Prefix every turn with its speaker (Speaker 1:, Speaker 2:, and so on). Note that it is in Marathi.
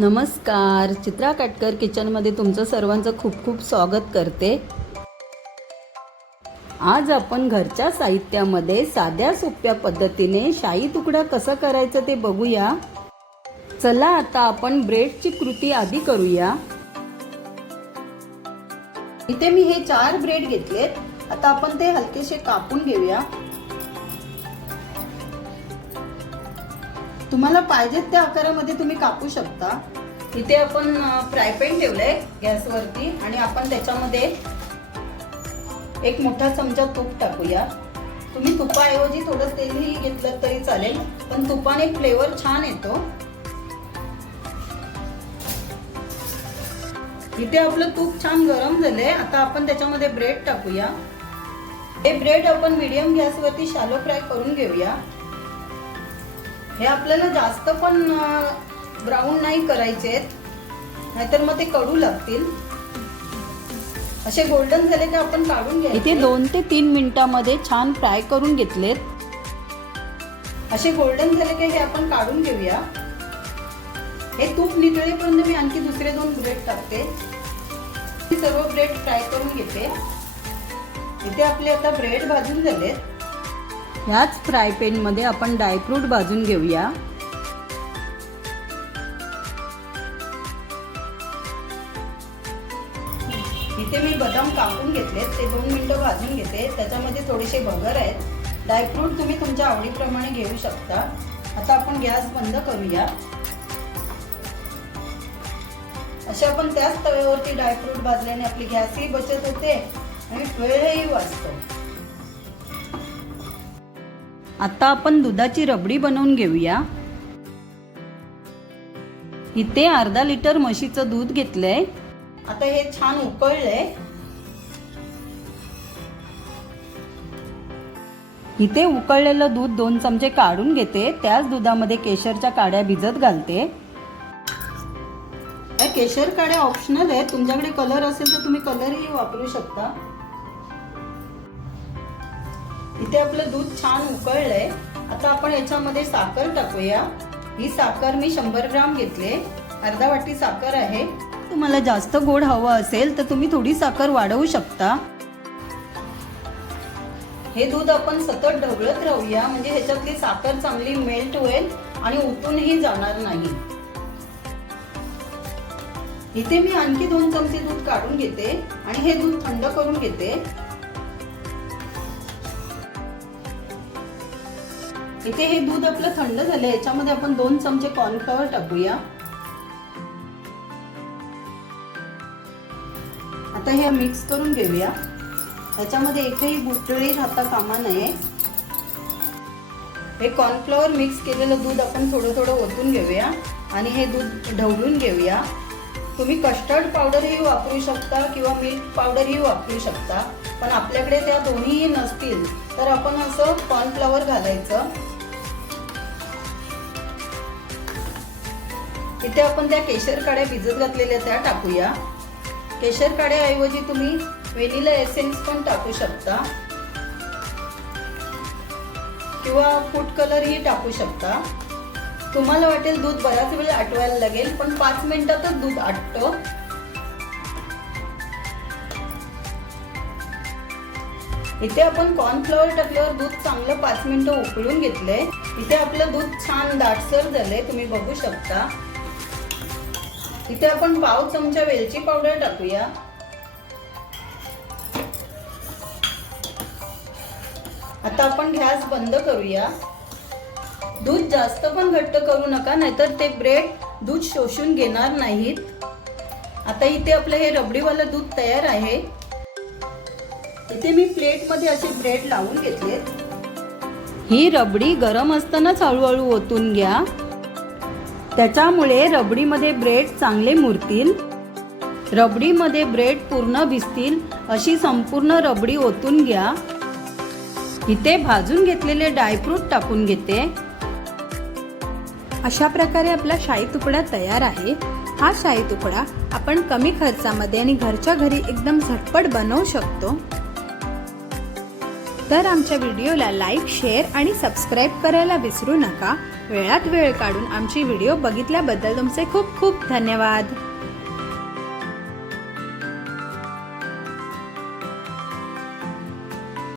Speaker 1: नमस्कार. चित्रा काटकर किचनमध्ये तुमचं सर्वांचं खूप खूप स्वागत करते. आज आपण घरच्या साहित्यामध्ये साध्या सोप्या पद्धतीने शाई तुकडा कसं करायचं ते बघूया. चला आता आपण ब्रेडची कृती आधी करूया. इथे मी हे चार ब्रेड घेतलेत. आता आपण ते हलकेसे कापून घेऊया. तुम्हाला पाहिजेत त्या आकारामध्ये तुम्ही कापू शकता. इथे आपण फ्राय पॅन ठेवलंय गॅसवरती आणि आपण त्याच्यामध्ये एक मोठा चमचा तूप टाकूया. तुम्ही तुपाऐवजी थोडं तेलही घेतलं तरी चालेल पण तुपाने फ्लेवर छान येतो. इथे आपलं तूप छान गरम झालंय आता आपण त्याच्यामध्ये ब्रेड टाकूया. हे ब्रेड आपण मीडियम गॅसवरती शालो फ्राय करून घेऊया. हे आपल्याला जास्त पण ब्राऊन नाही करायचे नाहीतर मग ते कडू लागतील. असे गोल्डन झाले की आपण काढून घ्या इथे दोन ते तीन मिनिटामध्ये छान फ्राय करून घेतलेत. असे गोल्डन झाले की हे आपण काढून घेऊया. हे तूप नितळेपर्यंत मी आणखी दुसरे दोन ब्रेड टाकते. सर्व ब्रेड फ्राय करून घेते. इथे आपले आता ब्रेड भाजून झालेत. ह्याच फ्राय पॅनमध्ये आपण ड्रायफ्रूट भाजून घेऊया. इथे मी बदाम कापून घेतले ते दोन मिनटं भाजून घेते. त्याच्यामध्ये थोडेसे भगर आहेत. ड्रायफ्रूट तुम्ही तुमच्या आवडीप्रमाणे घेऊ शकता. आता आपण गॅस बंद करूया. असे आपण त्याच तव्यावरती ड्रायफ्रूट भाजल्याने आपली गॅसही बचत होते आणि वेळही वाचतो. आता आपण दुधाची रबडी बनवून घेऊया. इथे अर्धा लिटर म्हशीचं दूध घेतलंय. आता हे छान उकळलंय. इथे उकळलेलं दूध दोन चमचे काढून घेते. त्याच दुधामध्ये केशरच्या काड्या भिजत घालते. केशर काड्या ऑप्शनल आहेत. तुमच्याकडे कलर असेल तर तुम्ही कलरही वापरू शकता. इथे आपलं दूध छान उकळलंय. आता आपण याच्यामध्ये साखर टाकूया. ही साखर मी शंभर ग्राम घेतले अर्धा वाटी साखर आहे. तुम्हाला जास्त गोड हवं असेल तर तुम्ही थोडी साखर वाढवू शकता. हे दूध आपण सतत ढवळत राहूया. म्हणजे ह्याच्यातली साखर चांगली मेल्ट होईल आणि उतूनही जाणार नाही. इथे मी आणखी दोन चमचे दूध काढून घेते आणि हे दूध थंड करून घेते. इथे हे दूध आपलं थंड झालं याच्यामध्ये आपण दोन चमचे कॉर्नफ्लॉवर टाकूया. आता हे मिक्स करून घेऊया. याच्यामध्ये एकही बुटळी राहता कामा नये. हे कॉर्नफ्लॉवर मिक्स केलेलं दूध आपण थोडं थोडं ओतून घेऊया आणि हे दूध ढवळून घेऊया. तुम्ही कस्टर्ड पावडरही वापरू शकता किंवा मिल्क पावडरही वापरू शकता. पण आपल्याकडे त्या दोन्हीही नसतील तर आपण असं कॉर्नफ्लॉवर घालायचं. इथे आपण त्या केशर काड्या भिजत घातलेल्या त्या टाकूया. केशर काड्याऐवजी तुम्ही व्हेनिला एसेन्स पण टाकू शकता. किंवा फूड कलरही टाकू शकता. तुम्हाला वाटेल दूध बराच वेळ आटवायला लागेल पण पाच मिनिटातच दूध आटतं. इथे आपण कॉर्नफ्लॉवर टाकल्यावर दूध चांगलं पाच मिनिटं उकळून घेतलंय. इथे आपलं दूध छान दाटसर झालंय तुम्ही बघू शकता. इथे आपण पाव चमचा वेलची पावडर टाकूया. आता आपण गॅस बंद करूया. दूध जास्त पण घट्ट करू नका नाहीतर ते ब्रेड दूध शोषून घेणार नाहीत. आता इथे आपलं हे रबडीवालं दूध तयार आहे. इथे मी प्लेटमध्ये असे ब्रेड लावून घेतले. ही रबडी गरम असतानाच हळूहळू ओतून घ्या. त्याच्यामुळे रबडीमध्ये ब्रेड चांगले मुरतील. रबडीमध्ये ब्रेड पूर्ण भिजतील अशी संपूर्ण रबडी ओतून घ्या. इथे भाजून घेतलेले ड्रायफ्रूट टाकून घेते.
Speaker 2: अशा प्रकारे आपला शाही तुकडा तयार आहे. हा शाही तुकडा आपण कमी खर्चामध्ये आणि घरच्या घरी एकदम झटपट बनवू शकतो. तर आमच्या व्हिडिओला लाईक शेअर आणि सबस्क्राईब करायला विसरू नका. वेळात वेळ काढून आमची व्हिडिओ बघितल्याबद्दल तुमचे खूप खूप धन्यवाद.